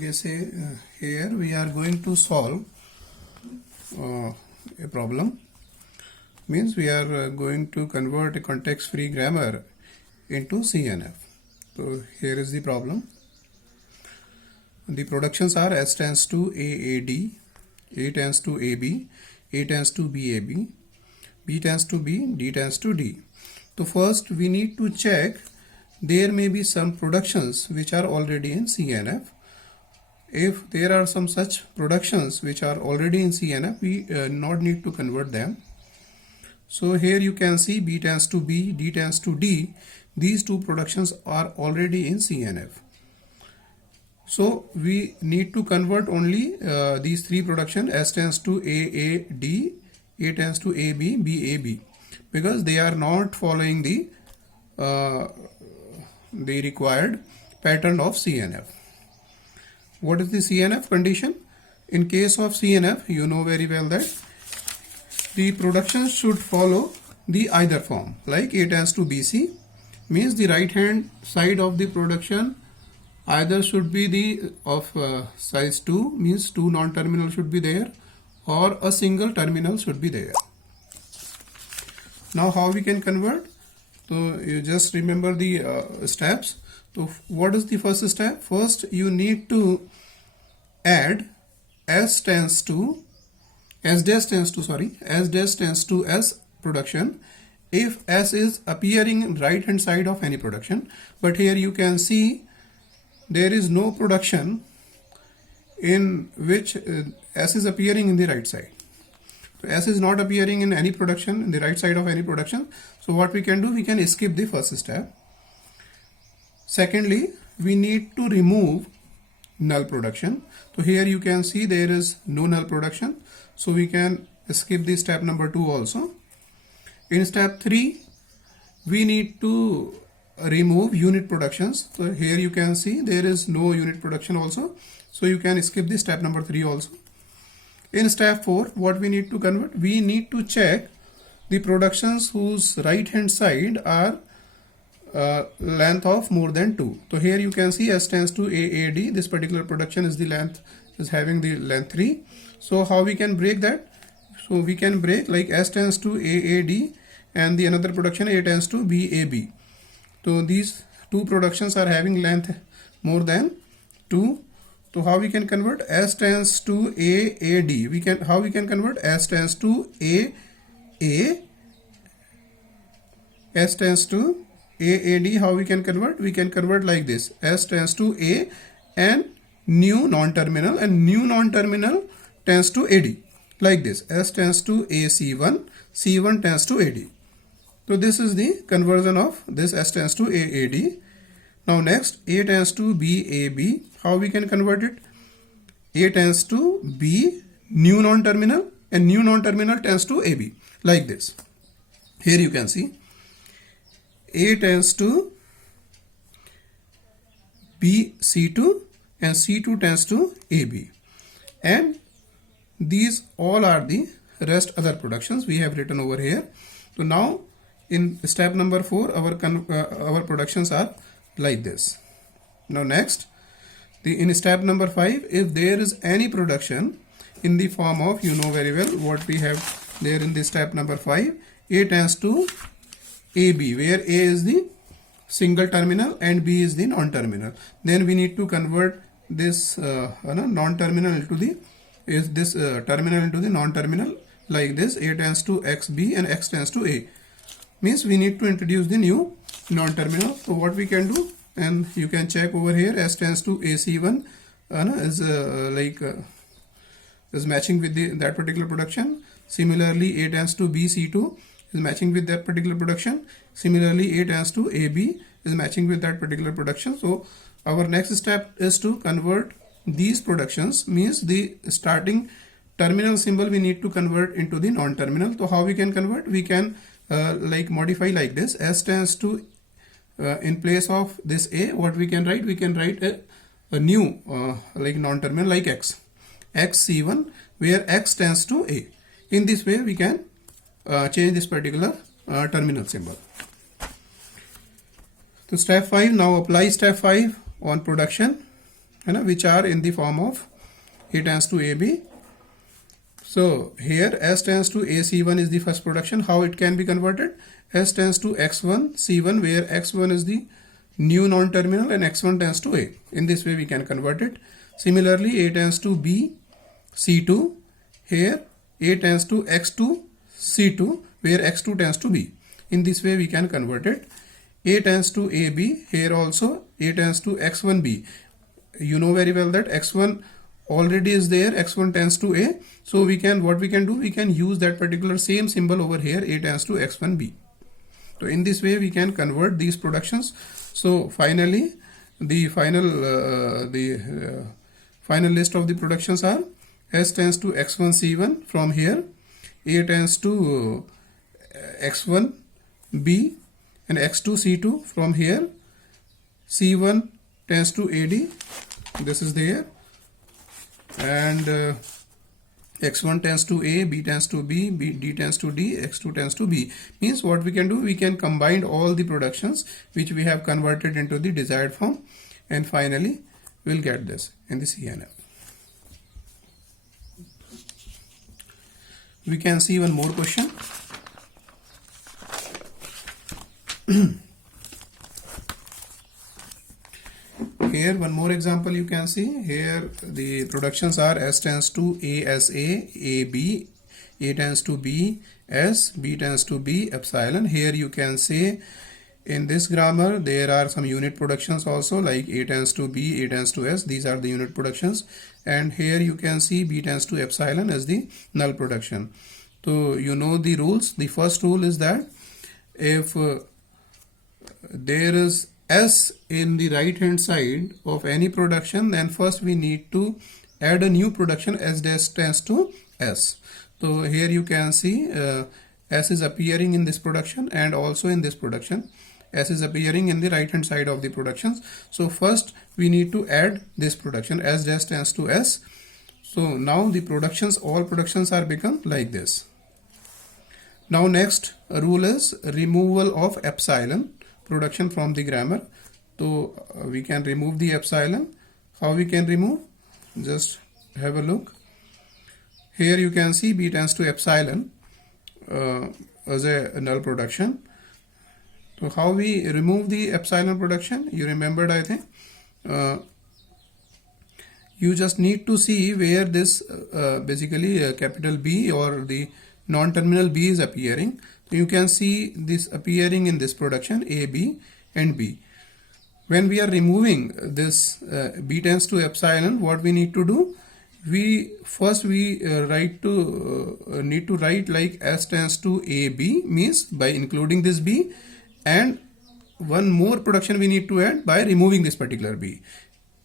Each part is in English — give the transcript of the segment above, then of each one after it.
Okay, say here we are going to solve a problem. Means we are going to convert a context-free grammar into CNF. So here is the problem. The productions are S tends to AAD, A tends to AB, A tends to BAB, B tends to B, D tends to D. So first we need to check there may be some productions which are already in CNF. If there are some such productions which are already in CNF, we not need to convert them. So here you can see B tends to B, D tends to D. These two productions are already in CNF. So we need to convert only these three productions. S tends to AAD, A tends to AB, BAB, because they are not following the required pattern of CNF. What is the CNF condition? In case of CNF, you know very well that the productions should follow the either form. Like A tends to BC means the right hand side of the production either should be the of size 2, means 2 non-terminal should be there, or a single terminal should be there. Now how we can convert? So you just remember the steps. So what is the first step? First you need to add S tends to S tends to S production if S is appearing in right hand side of any production. But here you can see there is no production in which S is appearing in the right side. So S is not appearing in any production, in the right side of any production. So what we can do, we can skip the first step. Secondly, we need to remove null production. So here you can see there is no null production. So we can skip the step number 2 also. In step 3, we need to remove unit productions. So here you can see there is no unit production also. So you can skip the step number 3 also. In step 4, what we need to convert? We need to check the productions whose right hand side are length of more than 2. So here you can see S tends to AAD. This particular production is the length, is having the length 3. So how we can break that? So we can break like S tends to AAD and the another production A tends to BAB. So these two productions are having length more than 2. So how we can convert? S tends to AAD. How we can convert? S tends to AA. S tends to AAD. How we can convert? We can convert like this. S tends to A and new non-terminal, and new non-terminal tends to AD. Like this. S tends to AC1. C1 tends to AD. So this is the conversion of this S tends to AAD. Now next, A tends to BAB. How we can convert it? A tends to B, new non-terminal, and new non-terminal tends to AB. Like this. Here you can see A tends to B C2 and C2 tends to AB. And these all are the rest other productions we have written over here. So now in step number 4, our productions are like this. Now next, in step number 5, if there is any production in the form of, you know very well what we have there in the step number 5, A tends to AB, where A is the single terminal and B is the non-terminal. Then we need to convert this non-terminal into the terminal into the non-terminal like this. A tends to XB and X tends to A. Means we need to introduce the new non-terminal. So what we can do, and you can check over here, S tends to AC1 is matching with that particular production. Similarly, A tends to BC2 is matching with that particular production. Similarly, A tends to AB is matching with that particular production. So our next step is to convert these productions, means the starting terminal symbol we need to convert into the non-terminal. So how we can convert? We can modify like this. S tends to in place of this A, what we can write? We can write a new non-terminal like X C1, where X tends to A. In this way we can change this particular terminal symbol. So step 5, now apply step 5 on production. है ना, which are in the form of A tends to AB. So here S tends to AC1 is the first production. How it can be converted? S tends to X1 C1, where X1 is the new non-terminal and X1 tends to A. In this way we can convert it. Similarly, A tends to B C2. Here A tends to X2 C2, where X2 tends to B. In this way we can convert it. A tends to AB. Here also A tends to X1B. You know very well that X1 already is there, X1 tends to A. So what we can do, we can use that particular same symbol over here, A tends to X1B. So in this way we can convert these productions. So finally the final list of the productions are S tends to X1 C1 from here, A tends to X1B and X2 C2 from here, C1 tends to AD, this is there, and X1 tends to A, B tends to B, D tends to D, X2 tends to B. Means what we can do, we can combine all the productions which we have converted into the desired form, and finally we'll get this in the CNF. We can see one more question. Here one more example you can see. Here the productions are S tends to A as A B, A tends to B S, B tends to B epsilon. Here you can say in this grammar there are some unit productions also, like A tends to B, A tends to S. These are the unit productions, and here you can see B tends to epsilon as the null production. So you know the rules. The first rule is that if there is S in the right hand side of any production, then first we need to add a new production S dash tends to S. So here you can see S is appearing in this production and also in this production. S is appearing in the right hand side of the productions. So first we need to add this production S dash tends to S. So now the productions, all productions are become like this. Now next rule is removal of epsilon production from the grammar. So we can remove the epsilon. How we can remove? Just have a look. Here you can see B tends to epsilon as a null production. So how we remove the epsilon production? You remembered, I think. You just need to see where this basically capital B or the non-terminal B is appearing. So you can see this appearing in this production A, B and B. When we are removing this B tends to epsilon, what we need to do? We need to write like S tends to AB, means by including this B, and one more production we need to add by removing this particular B.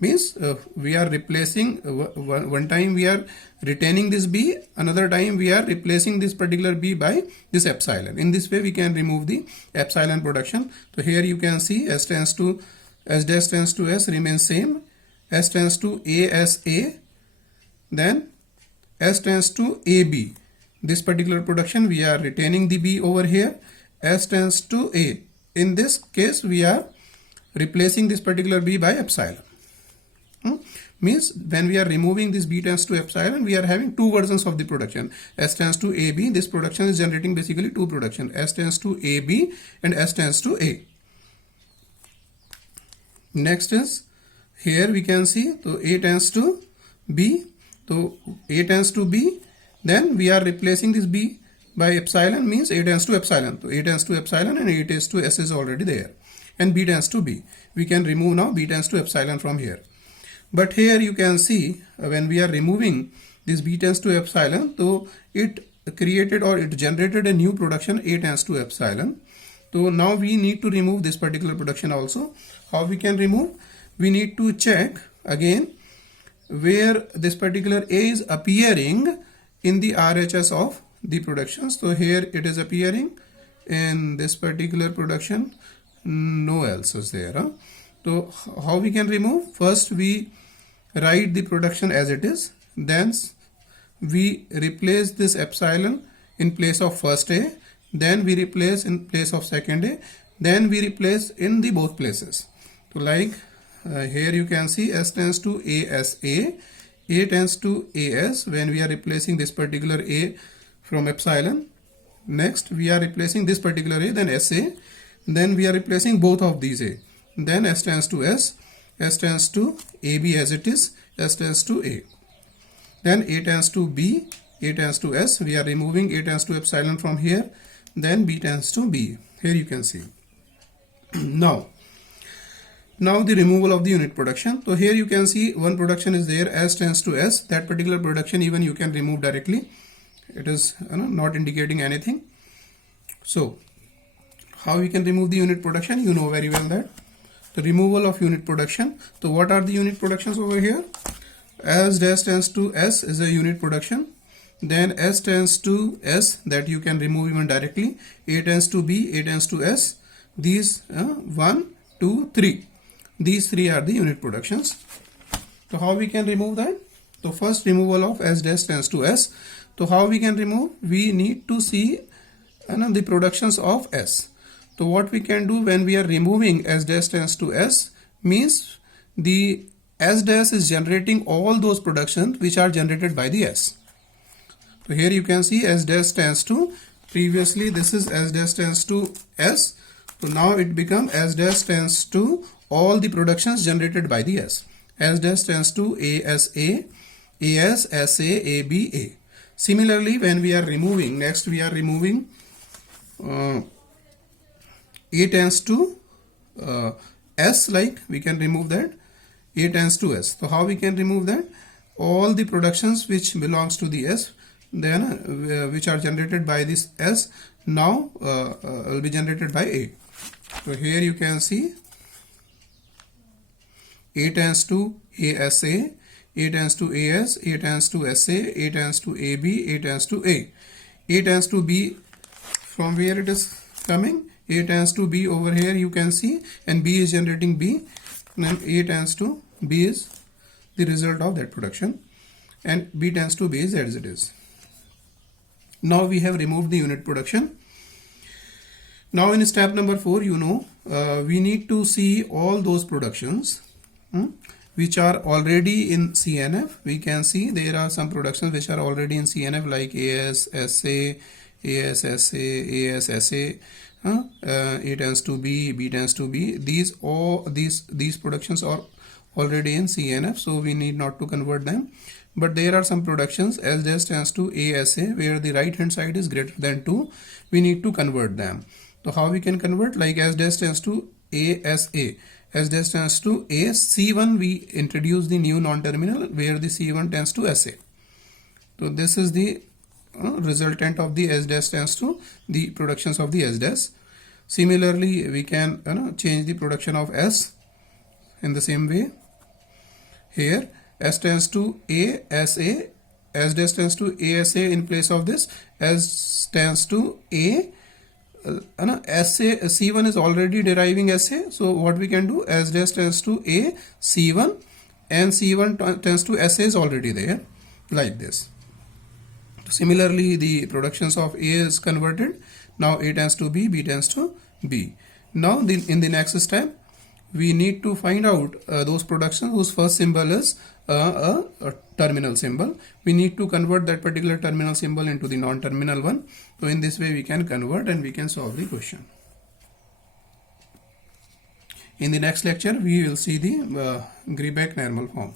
Means we are replacing one time we are retaining this B, another time we are replacing this particular B by this epsilon. In this way we can remove the epsilon production. So here you can see S dash tends to S remains same, S tends to A as A, then S tends to AB. This particular production we are retaining the B over here, S tends to A. In this case we are replacing this particular B by epsilon. Means when we are removing this B tends to epsilon, we are having two versions of the production. S tends to AB. This production is generating basically two production. S tends to AB and S tends to A. Next is here we can see, so A tends to B. So A tends to B. Then we are replacing this B by epsilon, means A tends to epsilon. So A tends to epsilon and A tends to S is already there. And B tends to B. We can remove now B tends to epsilon from here. But here you can see when we are removing this B tends to epsilon, so it created or it generated a new production A tends to epsilon. So now we need to remove this particular production also. How we can remove? We need to check again where this particular A is appearing in the RHS of the production. So here it is appearing in this particular production, no else is there. So how we can remove? First we write the production as it is, then we replace this epsilon in place of first A, then we replace in place of second A, then we replace in the both places. So like here you can see S tends to ASA, A tends to AS when we are replacing this particular A from epsilon. Next we are replacing this particular A, then SA, then we are replacing both of these A, then S tends to S, S tends to AB as it is, S tends to A, then A tends to B, A tends to S, we are removing A tends to epsilon from here, then B tends to B. Here you can see. Now the removal of the unit production. So here you can see one production is there, S tends to S. That particular production even you can remove directly. It is not indicating anything. So how we can remove the unit production? You know very well that the removal of unit production. So what are the unit productions over here? S dash tends to S is a unit production. Then S tends to S, that you can remove even directly. A tends to B, A tends to S. These 1, 2, 3. These 3 are the unit productions. So how we can remove that? So first removal of S dash tends to S. So how we can remove? We need to see the productions of S. So what we can do when we are removing S dash tends to S means the S dash is generating all those productions which are generated by the S. So here you can see S dash tends to, previously this is S dash tends to S. So now it becomes S dash tends to all the productions generated by the S. S dash tends to ASA, AS, SA, AB, A. Similarly, when we are removing, next we are removing A tends to S, like we can remove that. A tends to S. So how we can remove that? All the productions which belongs to the S, then which are generated by this S, now will be generated by A. So here you can see A tends to ASA, A tends to AS, A tends to SA, A tends to AB, A tends to A. A tends to B, from where it is coming? A tends to B over here you can see, and B is generating B, and then A tends to B is the result of that production, and B tends to B is as it is. Now we have removed the unit production. Now in step number 4, we need to see all those productions which are already in CNF. We can see there are some productions which are already in CNF like AS, SA, AS, SA, AS, SA, A tends to B, B tends to B. These productions are already in CNF, so we need not to convert them. But there are some productions S dash tends to ASA where the right hand side is greater than 2. We need to convert them. So how we can convert? Like S dash tends to ASA, S dash tends to A, C1 we introduce the new non-terminal where the C1 tends to SA. So this is the resultant of the S dash tends to the productions of the S dash. Similarly, we can change the production of S in the same way. Here S tends to ASA, S dash tends to ASA in place of this, S tends to A. SA, C1 is already deriving SA, so what we can do, S dash tends to A, C1, and C1 tends to SA is already there, like this. Similarly, the productions of A is converted. Now A tends to B, B tends to B. Now in the next step, we need to find out those productions whose first symbol is a terminal symbol. We need to convert that particular terminal symbol into the non-terminal one. So in this way we can convert and we can solve the question. In the next lecture we will see the Greibach normal form.